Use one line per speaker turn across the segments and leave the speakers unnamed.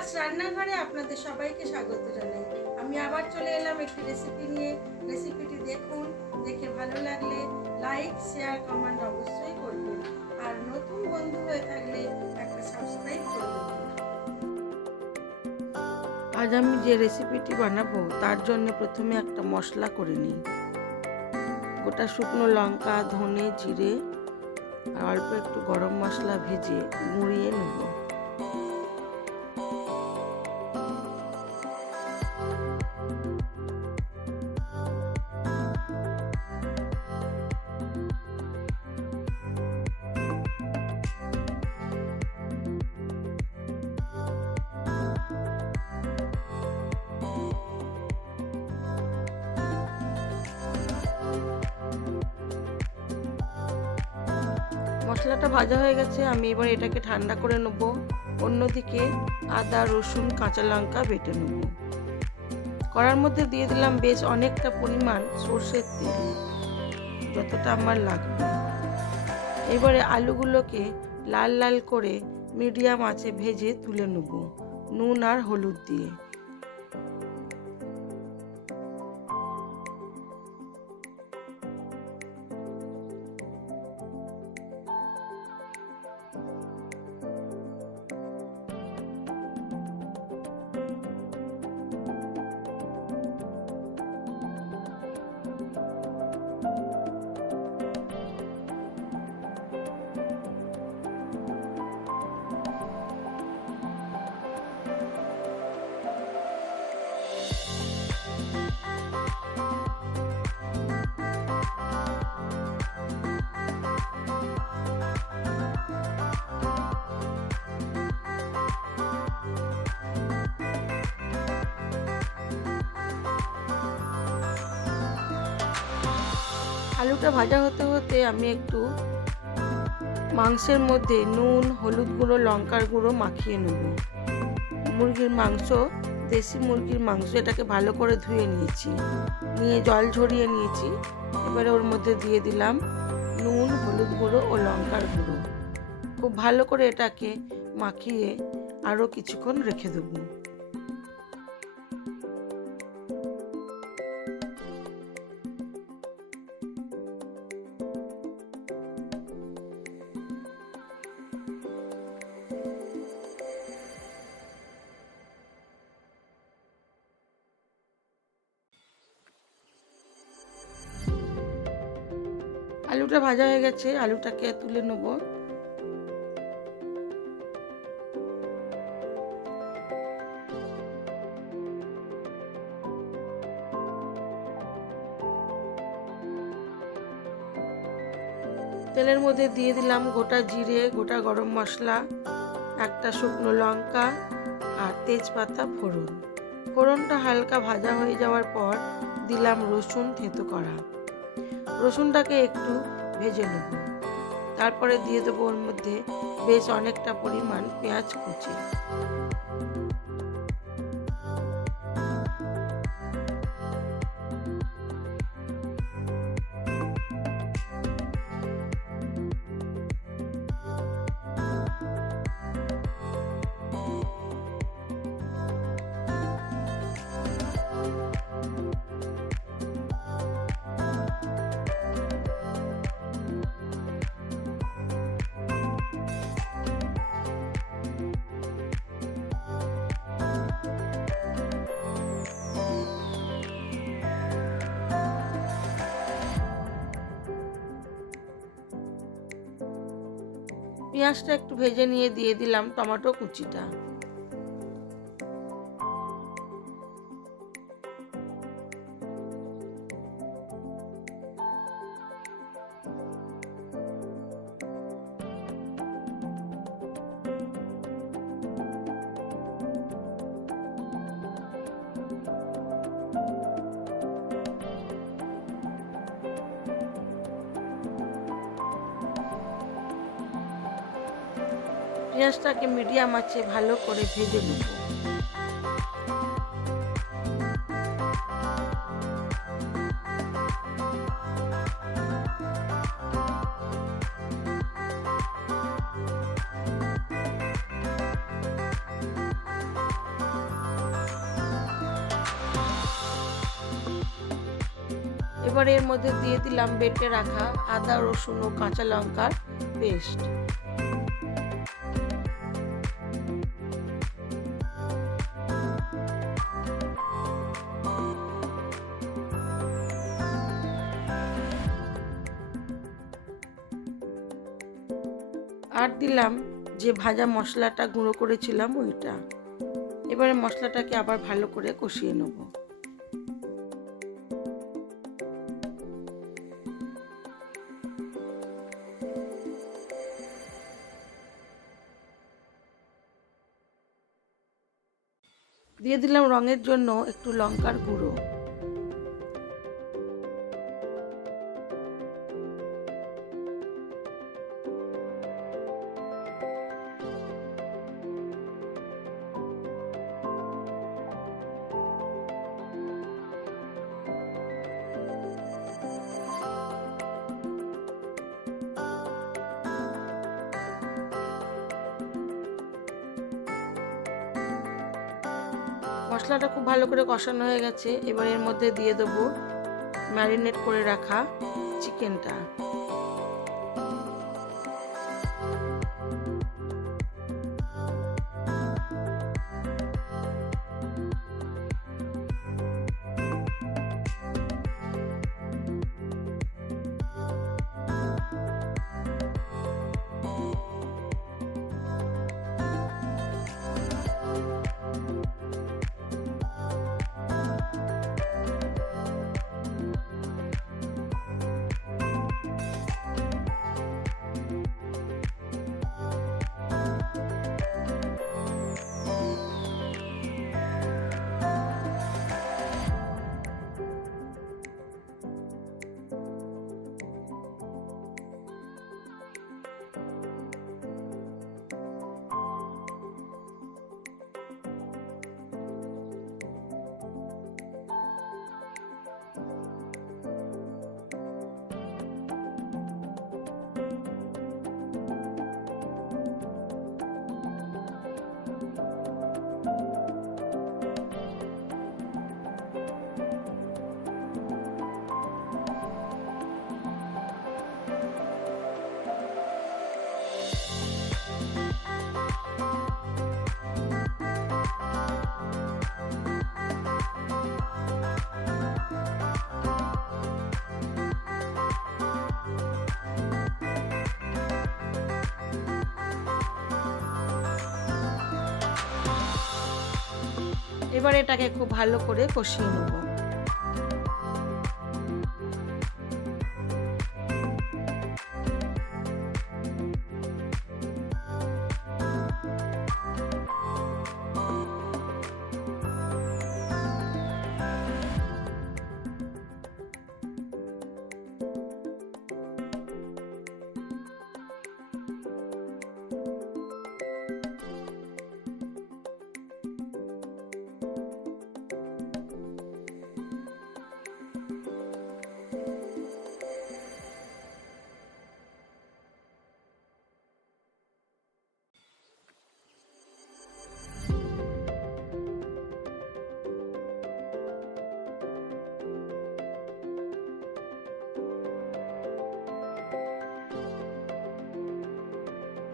সুহাস রান্নাঘরে আপনাদের সবাইকে স্বাগত জানাই। আমি আবার চলে এলাম একটি রেসিপি নিয়ে। রেসিপিটি দেখুন, দেখে ভালো লাগলে লাইক শেয়ার কমেন্ট অবশ্যই করবেন। আর নতুন বন্ধু হয়ে থাকলে একটা সাবস্ক্রাইব করে দেবেন আজ আমি যে রেসিপিটি বানাবো, তার জন্য প্রথমে একটা মশলা করে নিই। গোটা শুকনো লঙ্কা, ধনে, জিরে, আর অল্প একটু গরম মশলা ভেজে গুঁড়িয়ে নেব। মশলাটা ভাজা হয়ে গেছে, আমি এবার এটাকে ঠান্ডা করে নেব। অন্যদিকে আদা, রসুন, কাঁচা লঙ্কা বেটে নেব। কড়ার মধ্যে দিয়ে দিলাম বেশ অনেকটা পরিমাণ সর্ষের তেল, যতটা আমার লাগবে। এবারে আলুগুলোকে লাল লাল করে মিডিয়াম আঁচে ভেজে তুলে নেব, নুন আর হলুদ দিয়ে। আলুটা ভাজা হতে হতে আমি একটু মাংসের মধ্যে নুন, হলুদ গুঁড়ো, লঙ্কার গুঁড়ো মাখিয়ে নেব। মুরগির মাংস, দেশি মুরগির মাংস এটাকে ভালো করে ধুয়ে নিয়েছি। নিয়ে জল ঝরিয়ে নিয়েছি। এবারে ওর মধ্যে দিয়ে দিলাম নুন, হলুদ গুঁড়ো ও লঙ্কার গুঁড়ো। খুব ভালো করে এটাকে মাখিয়ে আরও কিছুক্ষণ রেখে দেবো। আলুটা ভাজা হয়ে গেছে, আলুটাকে তুলে নেব। তেলের মধ্যে দিয়ে দিলাম গোটা জিরে, গোটা গরম মশলা, একটা শুকনো লঙ্কা আর তেজপাতা ফোড়ন। ফোড়নটা হালকা ভাজা হয়ে যাওয়ার পর দিলাম রসুন থেতো করা। রসুনটাকে একটু ভেজে নেব। তারপরে দিয়ে দেবো ওর মধ্যে বেশ অনেকটা পরিমাণ পেঁয়াজ কুচি। পেঁয়াজটা একটু ভেজে নিয়ে দিয়ে দিলাম টমেটো কুচিটা। পেঁয়াজটাকে মিডিয়াম আছে ভালো করে ভেজে নেব। এবার এর মধ্যে দিয়ে দিলাম বেটে রাখা আদা, রসুন ও কাঁচা লঙ্কার পেস্ট। আর দিলাম যে ভাজা মশলাটা গুঁড়ো করেছিলাম ওইটা। এবারে মশলাটাকে আবার ভালো করে কষিয়ে নেব। দিয়ে দিলাম রঙের জন্য একটু লঙ্কার গুঁড়ো। মশলাটা খুব ভালো করে কষানো হয়ে গেছে। এবার এর মধ্যে দিয়ে দেবো ম্যারিনেট করে রাখা চিকেনটা। এবার এটাকে খুব ভালো করে কষিয়ে নেব।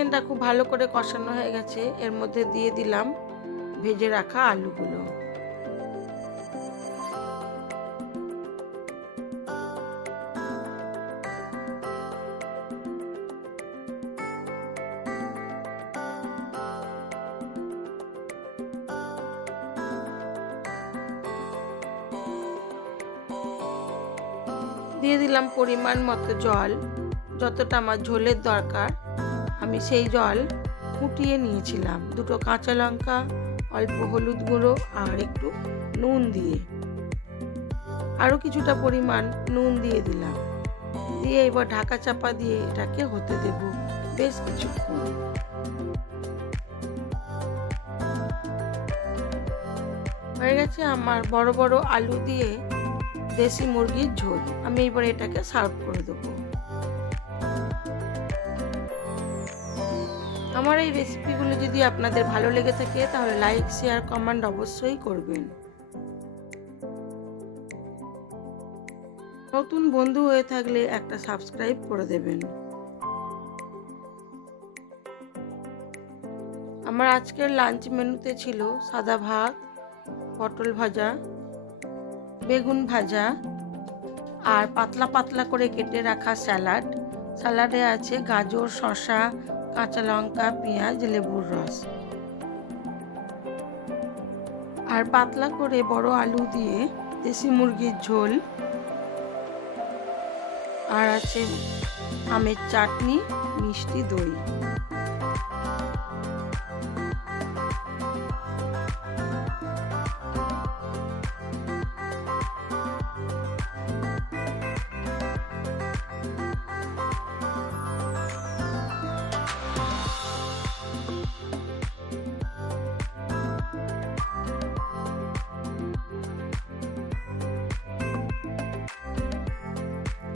চিকেনটা খুব ভালো করে কষানো হয়ে গেছে। এর মধ্যে দিয়ে দিলাম ভেজে রাখা আলুগুলো। দিয়ে দিলাম পরিমাণ মতো জল, যতটা আমার ঝোলের দরকার। আমি সেই জল ফুটিয়ে নিয়েছিলাম। দুটো কাঁচা লঙ্কা, অল্প হলুদ গুঁড়ো আর একটু নুন দিয়ে। আরও কিছুটা পরিমাণ নুন দিয়ে দিলাম। দিয়ে এবার ঢাকা চাপা দিয়ে এটাকে হতে দেব বেশ কিছুক্ষণ। হয়ে গেছে আমার বড় বড় আলু দিয়ে দেশি মুরগির ঝোল। আমি এবার এটাকে সার্ভ করে দেবো। আমার এই রেসিপিগুলো যদি আপনাদের ভালো লেগে থাকে, তাহলে লাইক শেয়ার কমেন্ট অবশ্যই করবেন। নতুন বন্ধু হয়ে থাকলে একটা সাবস্ক্রাইব করে দেবেন। আমার আজকের লাঞ্চ মেনুতে ছিল সাদা ভাত, পটল ভাজা, বেগুন ভাজা, আর পাতলা পাতলা করে কেটে রাখা স্যালাড। স্যালাডে আছে গাজর, শসা কাঁচা লঙ্কা, পেঁয়াজ, লেবুর রস। আর পাতলা করে বড় আলু দিয়ে দেশি মুরগির ঝোল। আর আছে আমের চাটনি, মিষ্টি দই।